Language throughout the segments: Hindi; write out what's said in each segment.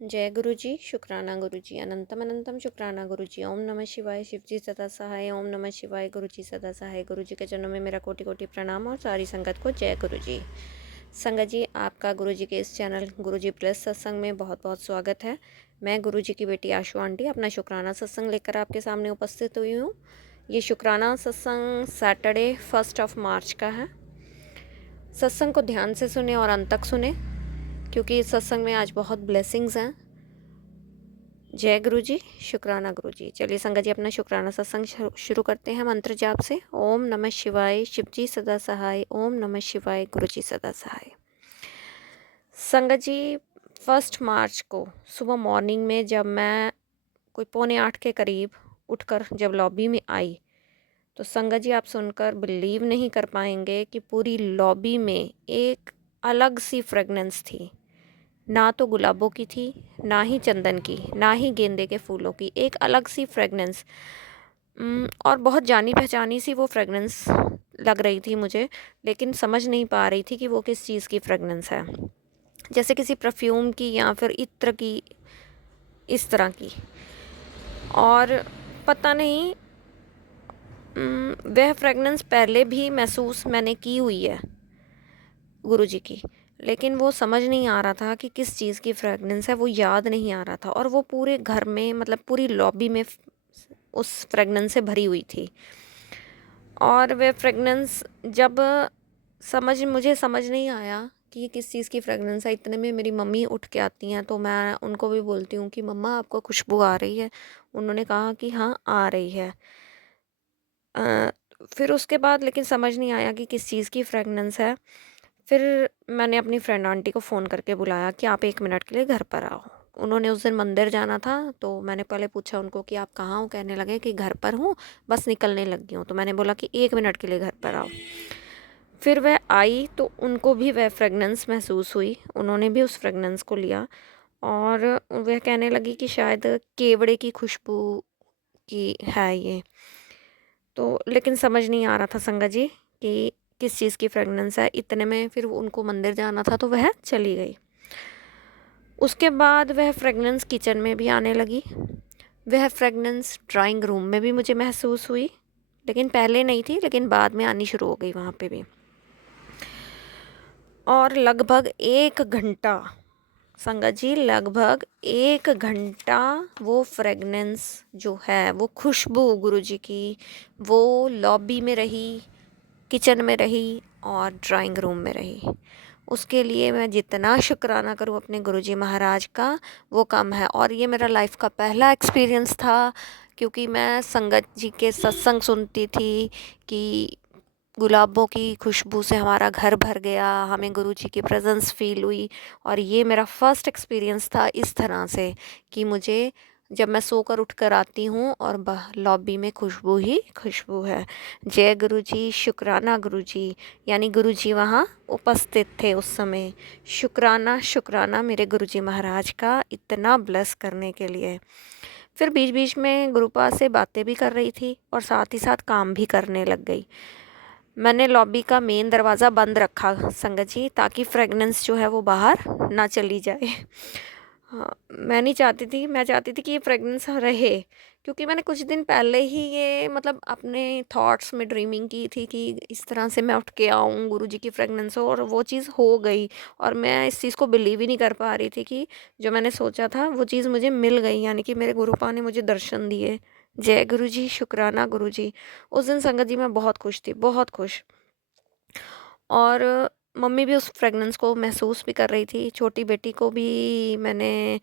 जय गुरु जी, शुक्राना गुरु जी, अनंतम अनंतम शुक्राना गुरु जी। ओम नमः शिवाय, शिव जी सदा सहाय। ओम नमः शिवाय, गुरु जी सदा सहाय। गुरु जी के चरणों में मेरा कोटि कोटि प्रणाम और सारी संगत को जय गुरु जी। संगत जी, आपका गुरु जी के इस चैनल गुरु जी प्लस सत्संग में बहुत बहुत स्वागत है। मैं गुरु जी की बेटी आशु आंटी अपना शुक्राना सत्संग लेकर आपके सामने उपस्थित हुई हूँ। ये शुक्राना सत्संग सैटरडे 1 मार्च का है। सत्संग को ध्यान से सुने और अंत तक सुने, क्योंकि इस सत्संग में आज बहुत ब्लेसिंग्स हैं। जय गुरु जी, शुक्राना गुरु जी। चलिए संगत जी, अपना शुक्राना सत्संग शुरू करते हैं मंत्र जाप से। ओम नमः शिवाय, शिव जी सदा सहाय। ओम नमः शिवाय, गुरु जी सदा सहाय। संगत जी, 1 मार्च को सुबह मॉर्निंग में जब मैं कोई 7:45 के करीब उठकर जब लॉबी में आई, तो संगत जी आप सुनकर बिलीव नहीं कर पाएंगे कि पूरी लॉबी में एक अलग सी फ्रेगनेंस थी। ना तो गुलाबों की थी, ना ही चंदन की, ना ही गेंदे के फूलों की। एक अलग सी फ्रेगनेंस, और बहुत जानी पहचानी सी वो फ्रेगनेंस लग रही थी मुझे, लेकिन समझ नहीं पा रही थी कि वो किस चीज़ की फ्रेगनेंस है। जैसे किसी परफ्यूम की या फिर इत्र की, इस तरह की। और पता नहीं, वह फ्रेगनेंस पहले भी महसूस मैंने की हुई है गुरु जी की, लेकिन वो समझ नहीं आ रहा था कि किस चीज़ की फ्रेगनेंस है, वो याद नहीं आ रहा था। और वो पूरे घर में, मतलब पूरी लॉबी में उस फ्रेगनेंस से भरी हुई थी। और वह फ्रेगनेंस जब मुझे समझ नहीं आया कि ये किस चीज़ की फ्रेगनेंस है, इतने में मेरी मम्मी उठ के आती हैं, तो मैं उनको भी बोलती हूँ कि मम्मा आपको खुशबू आ रही है। उन्होंने कहा कि हाँ आ रही है। अ, फिर उसके बाद लेकिन समझ नहीं आया कि किस चीज़ की फ्रेगनेंस है। फिर मैंने अपनी फ्रेंड आंटी को फ़ोन करके बुलाया कि आप 1 मिनट के लिए घर पर आओ। उन्होंने उस दिन मंदिर जाना था, तो मैंने पहले पूछा उनको कि आप कहाँ हो। कहने लगे कि घर पर हूँ, बस निकलने लगी हूँ। तो मैंने बोला कि 1 मिनट के लिए घर पर आओ। फिर वह आई तो उनको भी वह फ्रेगनेंस महसूस हुई। उन्होंने भी उस फ्रेगनेंस को लिया और वह कहने लगी कि शायद केवड़े की खुशबू की है ये। तो लेकिन समझ नहीं आ रहा था संगत जी कि किस चीज़ की फ्रेगनेंस है। इतने में फिर उनको मंदिर जाना था, तो वह चली गई। उसके बाद वह फ्रेगनेंस किचन में भी आने लगी। वह फ्रेगनेंस ड्राइंग रूम में भी मुझे महसूस हुई, लेकिन पहले नहीं थी, लेकिन बाद में आनी शुरू हो गई वहाँ पे भी। और लगभग 1 घंटा, संगत जी लगभग 1 घंटा वो फ्रेगनेंस जो है, वो खुशबू गुरुजी की, वो लॉबी में रही, किचन में रही और ड्राइंग रूम में रही। उसके लिए मैं जितना शुक्राना करूं अपने गुरुजी महाराज का, वो कम है। और ये मेरा लाइफ का पहला एक्सपीरियंस था, क्योंकि मैं संगत जी के सत्संग सुनती थी कि गुलाबों की खुशबू से हमारा घर भर गया, हमें गुरुजी की प्रेजेंस फील हुई। और ये मेरा फर्स्ट एक्सपीरियंस था इस तरह से कि मुझे, जब मैं सोकर उठकर आती हूँ और लॉबी में खुशबू ही खुशबू है। जय गुरु जी, शुक्राना गुरु जी। यानी गुरु जी वहाँ उपस्थित थे उस समय। शुक्राना शुक्राना मेरे गुरु जी महाराज का, इतना ब्लेस करने के लिए। फिर बीच बीच में गुरुपा से बातें भी कर रही थी और साथ ही साथ काम भी करने लग गई। मैंने लॉबी का मेन दरवाज़ा बंद रखा संगत जी, ताकि फ्रेगनेंस जो है वो बाहर ना चली जाए। हाँ, मैं चाहती थी कि ये फ्रेगनेंस रहे, क्योंकि मैंने कुछ दिन पहले ही ये, मतलब अपने थॉट्स में ड्रीमिंग की थी कि इस तरह से मैं उठ के आऊँ, गुरुजी की फ्रेगनेंस हो, और वो चीज़ हो गई। और मैं इस चीज़ को बिलीव ही नहीं कर पा रही थी कि जो मैंने सोचा था वो चीज़ मुझे मिल गई, यानी कि मेरे गुरुपा ने मुझे दर्शन दिए। जय गुरु जी, शुक्राना गुरु जी। उस दिन संगत जी मैं बहुत खुश थी, बहुत खुश। और मम्मी भी उस फ्रेगनेंस को महसूस भी कर रही थी। छोटी बेटी को भी मैंने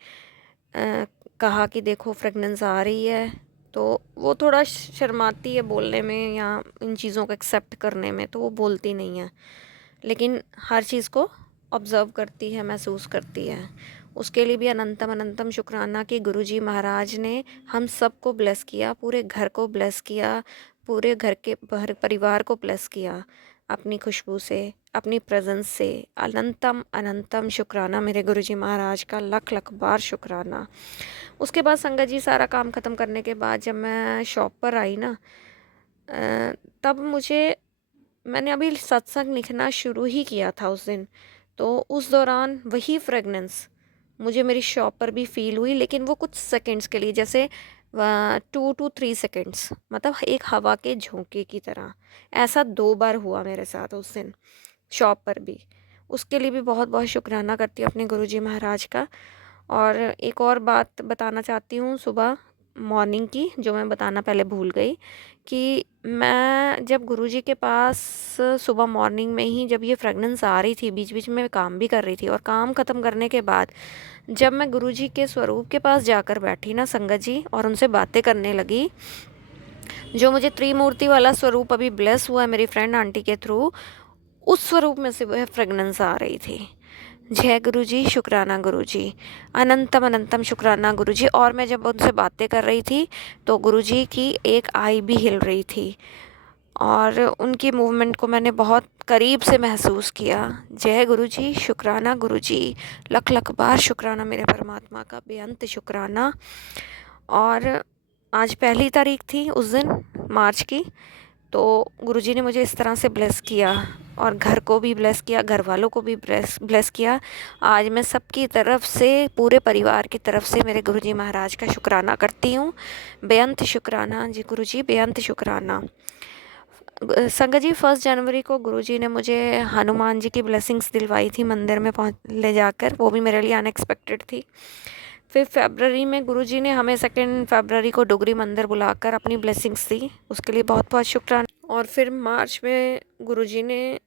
कहा कि देखो फ्रेगनेंस आ रही है, तो वो थोड़ा शर्माती है बोलने में या इन चीज़ों को एक्सेप्ट करने में, तो वो बोलती नहीं है, लेकिन हर चीज़ को ऑब्ज़र्व करती है, महसूस करती है। उसके लिए भी अनंतम अनंतम शुक्राना कि गुरुजी महाराज ने हम सबको ब्लेस किया, पूरे घर को ब्लेस किया, पूरे घर के परिवार को ब्लेस किया अपनी खुशबू से, अपनी प्रेजेंस से। अनंतम अनंतम शुक्राना मेरे गुरुजी महाराज का, लख लख बार शुक्राना। उसके बाद संगत जी सारा काम ख़त्म करने के बाद जब मैं शॉप पर आई ना, तब मैंने अभी सत्संग लिखना शुरू ही किया था उस दिन। तो उस दौरान वही फ्रेगनेंस मुझे मेरी शॉप पर भी फील हुई, लेकिन वो कुछ सेकंड्स के लिए, जैसे 2 to 3 सेकंड्स, मतलब एक हवा के झोंके की तरह। ऐसा 2 बार हुआ मेरे साथ उस दिन शॉप पर भी। उसके लिए भी बहुत बहुत शुक्राना करती हूँ अपने गुरुजी महाराज का। और एक और बात बताना चाहती हूँ सुबह मॉर्निंग की, जो मैं बताना पहले भूल गई, कि मैं जब गुरुजी के पास सुबह मॉर्निंग में ही जब ये फ्रेगनेंस आ रही थी, बीच बीच में मैं काम भी कर रही थी, और काम ख़त्म करने के बाद जब मैं गुरुजी के स्वरूप के पास जाकर बैठी ना संगत जी, और उनसे बातें करने लगी, जो मुझे त्रिमूर्ति वाला स्वरूप अभी ब्लेस हुआ है मेरी फ्रेंड आंटी के थ्रू, उस स्वरूप में से वह फ्रेगनेंस आ रही थी। जय गुरुजी, शुक्राना गुरुजी, अनंतम अनंतम शुक्राना गुरुजी। और मैं जब उनसे बातें कर रही थी तो गुरुजी की एक आई भी हिल रही थी, और उनकी मूवमेंट को मैंने बहुत करीब से महसूस किया। जय गुरुजी, शुक्राना गुरुजी, लख लख बार शुक्राना मेरे परमात्मा का, बेअंत शुक्राना। और आज 1 तारीख थी उस दिन मार्च की, तो गुरुजी ने मुझे इस तरह से ब्लेस किया, और घर को भी ब्लेस किया, घर वालों को भी ब्लेस किया। आज मैं सबकी तरफ से, पूरे परिवार की तरफ से मेरे गुरुजी महाराज का शुक्राना करती हूँ। बेअंत शुक्राना जी गुरुजी, बेअंत शुक्राना। संगत जी, 1 जनवरी को गुरुजी ने मुझे हनुमान जी की ब्लेसिंग्स दिलवाई थी मंदिर में पहुँच ले जाकर, वो भी मेरे लिए अनएक्सपेक्टेड थी। फिर फरवरी में गुरुजी ने हमें 2 फरवरी को डुगरी मंदिर बुलाकर अपनी ब्लेसिंग्स दी, उसके लिए बहुत बहुत शुक्राना। और फिर मार्च में गुरुजी ने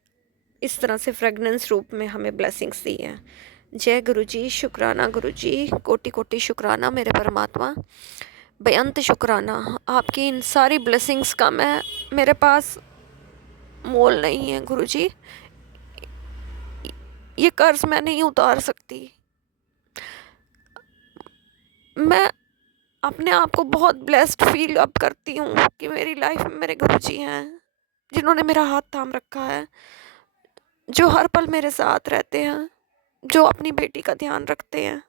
इस तरह से फ्रेगनेंस रूप में हमें ब्लेसिंग्स दी हैं। जय गुरुजी, शुक्राना गुरुजी, कोटि कोटि शुक्राना मेरे परमात्मा, बेअंत शुक्राना। आपकी इन सारी ब्लेसिंग्स का मेरे पास मोल नहीं है गुरुजी, ये कर्ज मैं नहीं उतार सकती। मैं अपने आप को बहुत ब्लेस्ड फील अब करती हूँ कि मेरी लाइफ में मेरे गुरुजी हैं, जिन्होंने मेरा हाथ थाम रखा है, जो हर पल मेरे साथ रहते हैं, जो अपनी बेटी का ध्यान रखते हैं।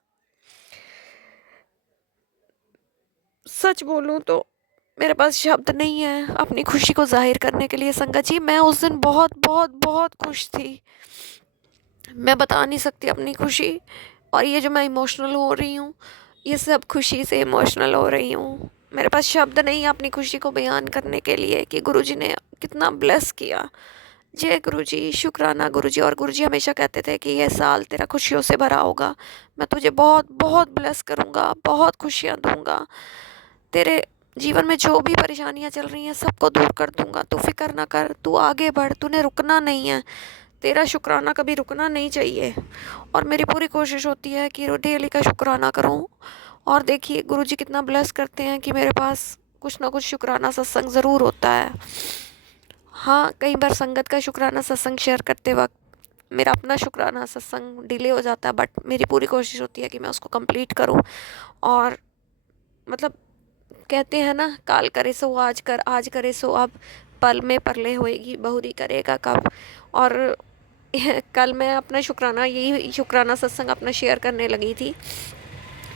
सच बोलूँ तो मेरे पास शब्द नहीं है अपनी खुशी को जाहिर करने के लिए संगत जी। मैं उस दिन बहुत बहुत बहुत खुश थी, मैं बता नहीं सकती अपनी खुशी। और ये जो मैं इमोशनल हो रही हूँ, ये सब खुशी से इमोशनल हो रही हूँ। मेरे पास शब्द नहीं है अपनी खुशी को बयान करने के लिए कि गुरुजी ने कितना ब्लेस किया। जय गुरुजी, शुक्राना गुरुजी। और गुरुजी हमेशा कहते थे कि ये साल तेरा खुशियों से भरा होगा, मैं तुझे बहुत बहुत ब्लेस करूँगा, बहुत खुशियाँ दूँगा, तेरे जीवन में जो भी परेशानियाँ चल रही हैं सबको दूर कर दूँगा, तू फिक्र ना कर, तू आगे बढ़, तूने रुकना नहीं है, तेरा शुक्राना कभी रुकना नहीं चाहिए। और मेरी पूरी कोशिश होती है कि डेली का शुक्राना करूं। और देखिए गुरुजी कितना ब्लेस करते हैं कि मेरे पास कुछ ना कुछ शुक्राना सत्संग ज़रूर होता है। हाँ, कई बार संगत का शुक्राना सत्संग शेयर करते वक्त मेरा अपना शुक्राना सत्संग डिले हो जाता है, बट मेरी पूरी कोशिश होती है कि मैं उसको कंप्लीट करूं। और मतलब कहते हैं ना, काल करे सो आज कर, आज करे सो अब, पल में परले होएगी बहुरी करेगा कब। और कल मैं अपना शुक्राना, यही शुक्राना सत्संग अपना शेयर करने लगी थी,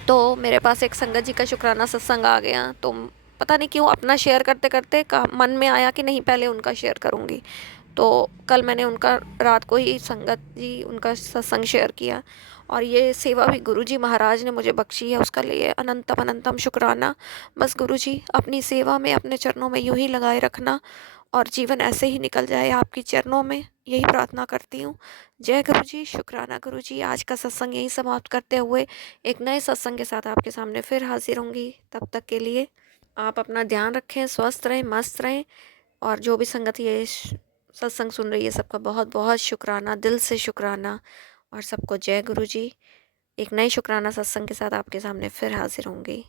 तो मेरे पास एक संगत जी का शुक्राना सत्संग आ गया। तो पता नहीं क्यों अपना शेयर करते करते मन में आया कि नहीं पहले उनका शेयर करूँगी। तो कल मैंने उनका रात को ही संगत जी उनका सत्संग शेयर किया, और ये सेवा भी गुरुजी महाराज ने मुझे बख्शी है, उसका लिए अनंतम अनंतम शुक्राना। बस गुरुजी अपनी सेवा में अपने चरणों में यूं ही लगाए रखना, और जीवन ऐसे ही निकल जाए आपके चरणों में, यही प्रार्थना करती हूँ। जय गुरुजी, शुक्राना गुरुजी। आज का सत्संग यही समाप्त करते हुए एक नए सत्संग के साथ आपके सामने फिर हाजिर होंगी। तब तक के लिए आप अपना ध्यान रखें, स्वस्थ रहें, मस्त रहें। और जो भी संगत ये सत्संग सुन रही है सबका बहुत बहुत शुक्राना, दिल से शुक्राना। और सबको जय गुरुजी। एक नए शुक्राना सत्संग के साथ आपके सामने फिर हाजिर होंगी।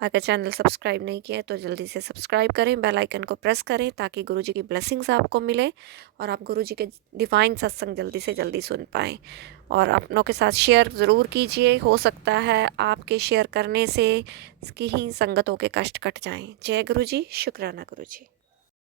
अगर चैनल सब्सक्राइब नहीं किया है तो जल्दी से सब्सक्राइब करें, बेल आइकन को प्रेस करें, ताकि गुरुजी की ब्लेसिंग्स आपको मिले और आप गुरुजी के डिवाइन सत्संग जल्दी से जल्दी सुन पाएँ। और अपनों के साथ शेयर ज़रूर कीजिए, हो सकता है आपके शेयर करने से इसकी ही संगतों के कष्ट कट जाएं। जय गुरुजी, शुक्राना गुरुजी।